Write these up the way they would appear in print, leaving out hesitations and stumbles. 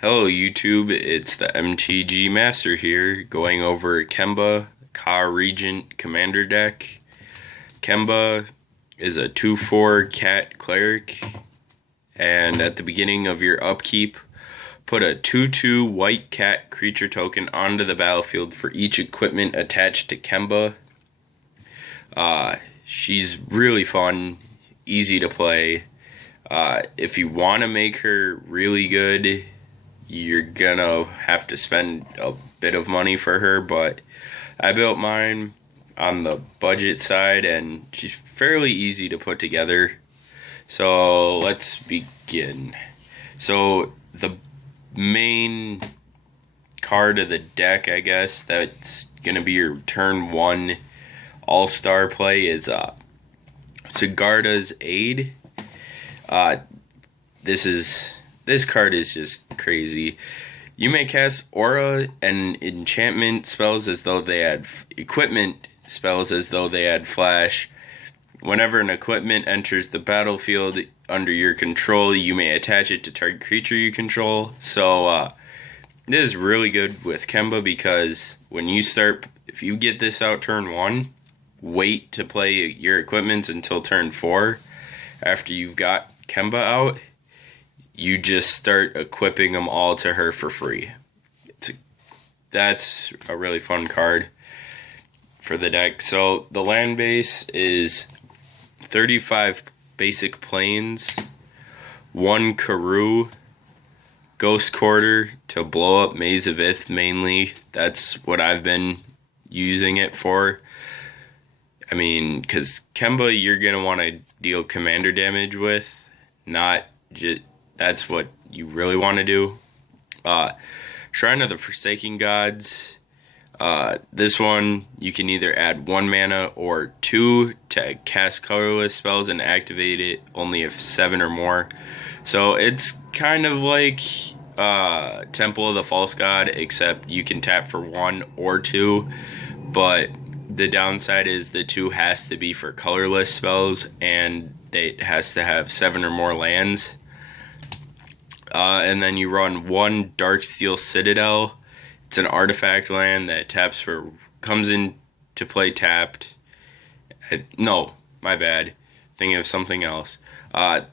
Hello YouTube, it's the MTG Master here, going over Kemba, Regent Commander deck. Kemba is a 2/4 cat cleric, and at the beginning of your upkeep, put a 2/2 white cat creature token onto the battlefield for each equipment attached to Kemba. She's really fun, easy to play. If you want to make her really good, you're gonna have to spend a bit of money for her, but I built mine on the budget side and she's fairly easy to put together. So let's begin. So the main card of the deck, I guess, that's gonna be your turn one all-star play is Sigarda's Aid. This card is just crazy. You may cast aura and enchantment spells as though they had equipment spells as though they had flash. Whenever an equipment enters the battlefield under your control, you may attach it to target creature you control. So this is really good with Kemba because when you start, if you get this out turn one, wait to play your equipments until turn four. After you've got Kemba out, you just start equipping them all to her for free. That's a really fun card for the deck. So the land base is 35 basic plains, 1 Karoo, Ghost Quarter to blow up Maze of Ith mainly. That's what I've been using it for. I mean, because Kemba you're going to want to deal commander damage with, not just... That's what you really want to do. Shrine of the Forsaken Gods. This one, you can either add 1 mana or 2 to cast colorless spells and activate it only if 7 or more. So it's kind of like Temple of the False God, except you can tap for 1 or 2. But the downside is the 2 has to be for colorless spells, and it has to have 7 or more lands. And then you run 1 Darksteel Citadel. It's an artifact land that comes into play tapped. No, my bad. Thinking of something else.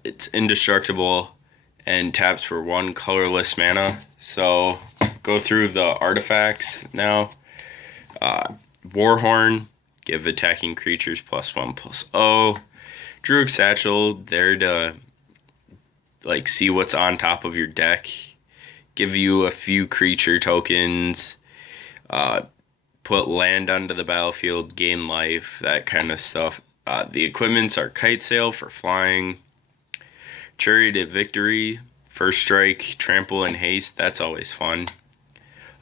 It's indestructible and taps for 1 colorless mana. So go through the artifacts now. Warhorn, give attacking creatures +1/+0. Druid Satchel, there to see what's on top of your deck, give you a few creature tokens, put land onto the battlefield, gain life, that kind of stuff. The equipments are Kite Sail for flying, Chariot of Victory, First Strike, Trample, and Haste, that's always fun.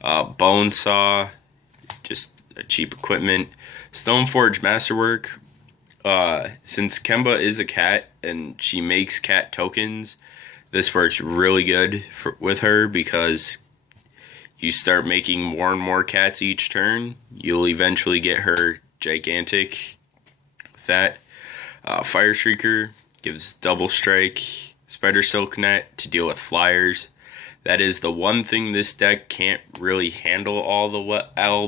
Bone Saw, just a cheap equipment. Stoneforge Masterwork, since Kemba is a cat and she makes cat tokens, this works really good with her because you start making more and more cats each turn. You'll eventually get her gigantic with that. Fire Shrieker gives double strike. Spider Silk Net to deal with flyers. That is the one thing this deck can't really handle all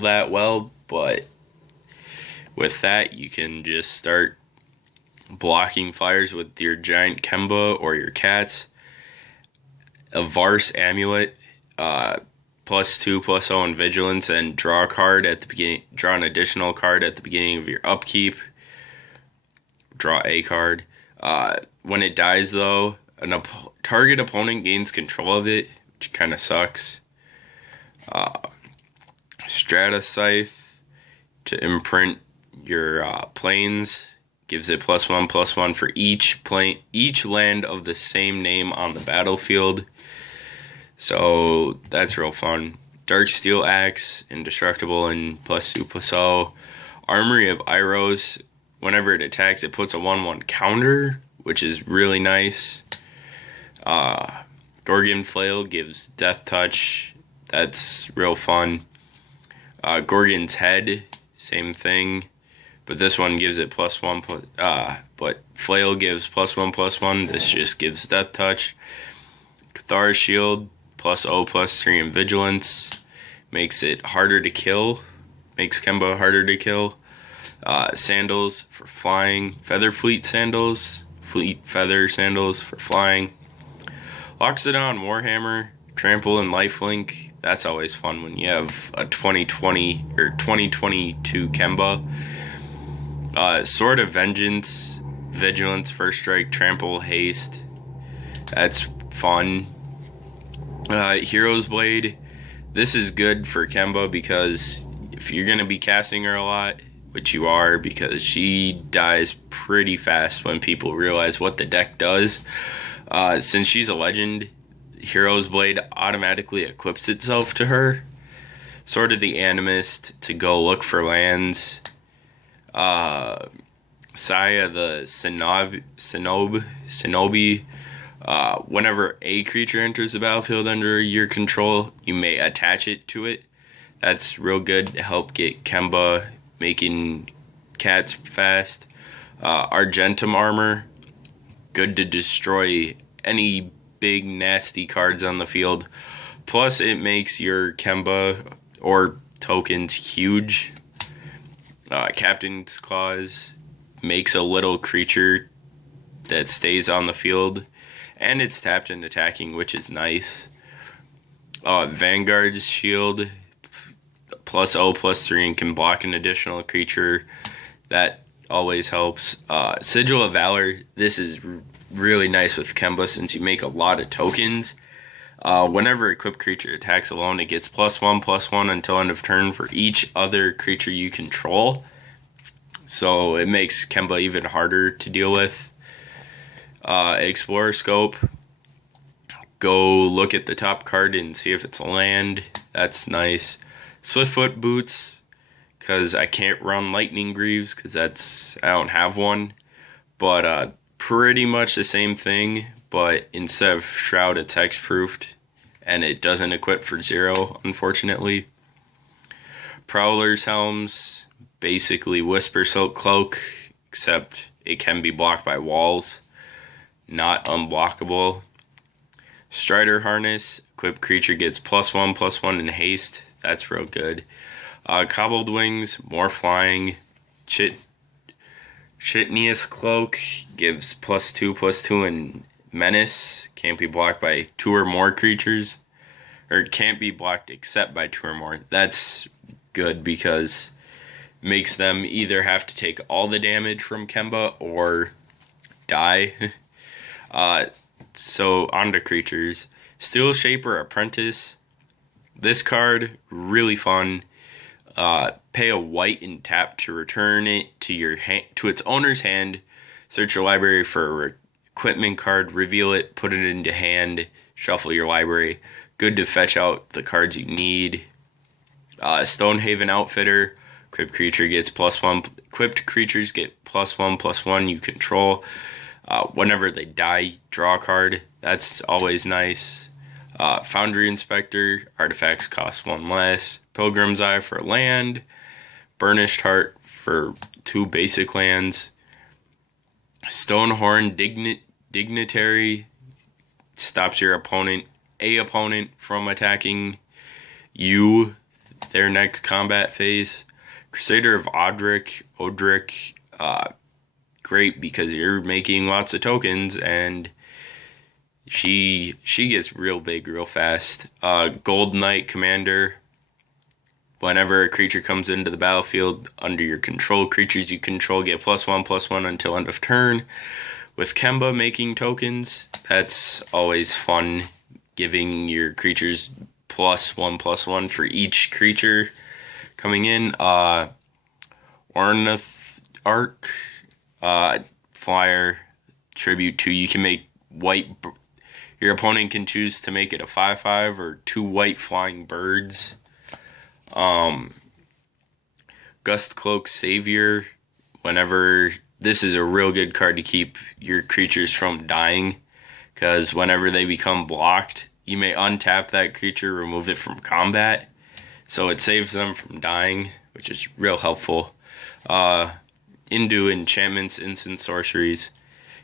that well, but with that you can just start blocking flyers with your giant Kemba or your cats. A Varse Amulet, +2/+0 in Vigilance, and draw a card at the beginning. Draw an additional card at the beginning of your upkeep. Draw a card. When it dies, though, target opponent gains control of it, which kind of sucks. Strata Scythe to imprint your plains. Gives it +1/+1 for each land of the same name on the battlefield. So that's real fun. Darksteel Axe, indestructible and +2/+0. Armory of Iros, whenever it attacks, it puts a 1/1 counter, which is really nice. Gorgon Flail gives Death Touch. That's real fun. Gorgon's Head, same thing. But this one gives it +1, but Flail gives +1/+1. This just gives Death Touch. Cathar's Shield, +0/+3 in vigilance. Makes it harder to kill. Makes Kemba harder to kill. Sandals for flying. Feather Fleet sandals. Fleet Feather sandals for flying. Loxodon Warhammer. Trample and Lifelink. That's always fun when you have a 2020 or 2022 Kemba. Sword of Vengeance. Vigilance, First Strike, Trample, Haste. That's fun. Hero's Blade. This is good for Kemba because if you're going to be casting her a lot, which you are because she dies pretty fast when people realize what the deck does. Since she's a legend, Hero's Blade automatically equips itself to her. Sword of the Animist to go look for lands. Saya the Shinobi. Whenever a creature enters the battlefield under your control, you may attach it to it. That's real good to help get Kemba making cats fast. Argentum Armor, good to destroy any big nasty cards on the field. Plus it makes your Kemba or tokens huge. Captain's Claws makes a little creature that stays on the field, and it's tapped and attacking, which is nice. Vanguard's Shield, +0/+3 and can block an additional creature. That always helps. Sigil of Valor, this is really nice with Kemba since you make a lot of tokens. Whenever equipped creature attacks alone, it gets +1/+1 until end of turn for each other creature you control. So it makes Kemba even harder to deal with. Explorer Scope. Go look at the top card and see if it's land. That's nice. Swiftfoot Boots, because I can't run Lightning Greaves because I don't have one. But pretty much the same thing, but instead of Shroud, it's hexproofed, and it doesn't equip for 0, unfortunately. Prowler's Helms, basically Whisper Silk Cloak, except it can be blocked by walls, not unblockable. Strider Harness, equipped creature gets +1/+1 in haste. That's real good. Cobbled Wings, more flying. Chitnius Cloak gives +2/+2 in menace. Can't be blocked by 2 or more creatures. Or can't be blocked except by 2 or more. That's good because it makes them either have to take all the damage from Kemba or die. So on to creatures. Steel Shaper Apprentice. This card, really fun. Pay a white and tap to return it to its owner's hand. Search your library for a equipment card, reveal it, put it into hand, shuffle your library. Good to fetch out the cards you need. Stonehaven Outfitter. Equipped creature gets +1. Equipped creatures get +1/+1 you control. Whenever they die, draw a card. That's always nice. Foundry Inspector. Artifacts cost 1 less. Pilgrim's Eye for land. Burnished Heart for 2 basic lands. Stonehorn Dignitary. Stops your opponent from attacking you their next combat phase. Crusader of Odric. Great because you're making lots of tokens and she gets real big real fast. Gold Knight Commander. Whenever a creature comes into the battlefield under your control, creatures you control get +1/+1 until end of turn. With Kemba making tokens, that's always fun, giving your creatures +1/+1 for each creature coming in. Ornith Arc. Flyer, tribute to, you can make white, your opponent can choose to make it a 5/5 or 2 white flying birds. Gust Cloak Savior, this is a real good card to keep your creatures from dying, because whenever they become blocked, you may untap that creature, remove it from combat, so it saves them from dying, which is real helpful. Into enchantments, instant sorceries.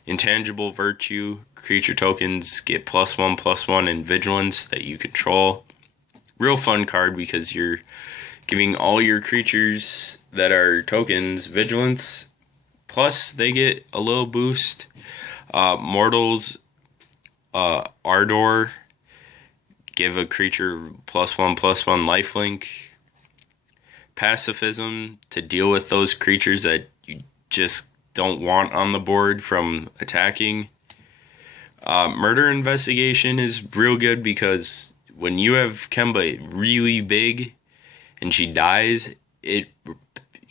Intangible Virtue. Creature tokens get +1/+1 in vigilance that you control. Real fun card because you're giving all your creatures that are tokens vigilance. Plus, they get a little boost. Mortals, Ardor. Give a creature +1/+1 lifelink. Pacifism to deal with those creatures that you just don't want on the board from attacking. Murder Investigation is real good because when you have Kemba really big and she dies, it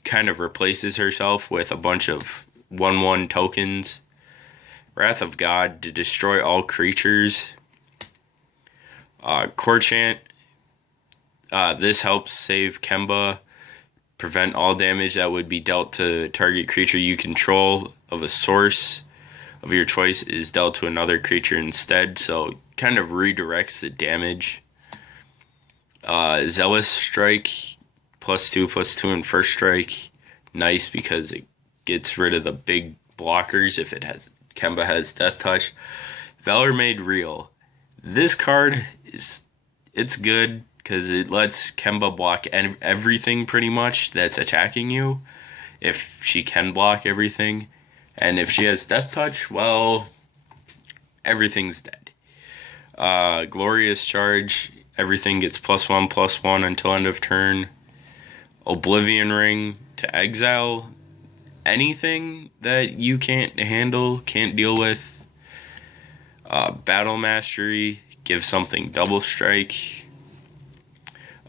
kind of replaces herself with a bunch of 1/1 tokens. Wrath of God to destroy all creatures. Corchant. This helps save Kemba. Prevent all damage that would be dealt to target creature you control of a source of your choice is dealt to another creature instead, so kind of redirects the damage. Zealous Strike, +2/+2 in first strike. Nice because it gets rid of the big blockers if Kemba has Death Touch. Valor Made Real. This card it's good because it lets Kemba block everything pretty much that's attacking you, if she can block everything. And if she has Death Touch, well, everything's dead. Glorious Charge, everything gets +1/+1 until end of turn. Oblivion Ring to exile anything that you can't handle, can't deal with. Battle Mastery, give something double strike.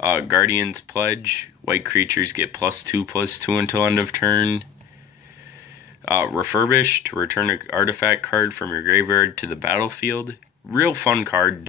Guardian's Pledge, white creatures get +2/+2 until end of turn. Refurbish, to return an artifact card from your graveyard to the battlefield. Real fun card.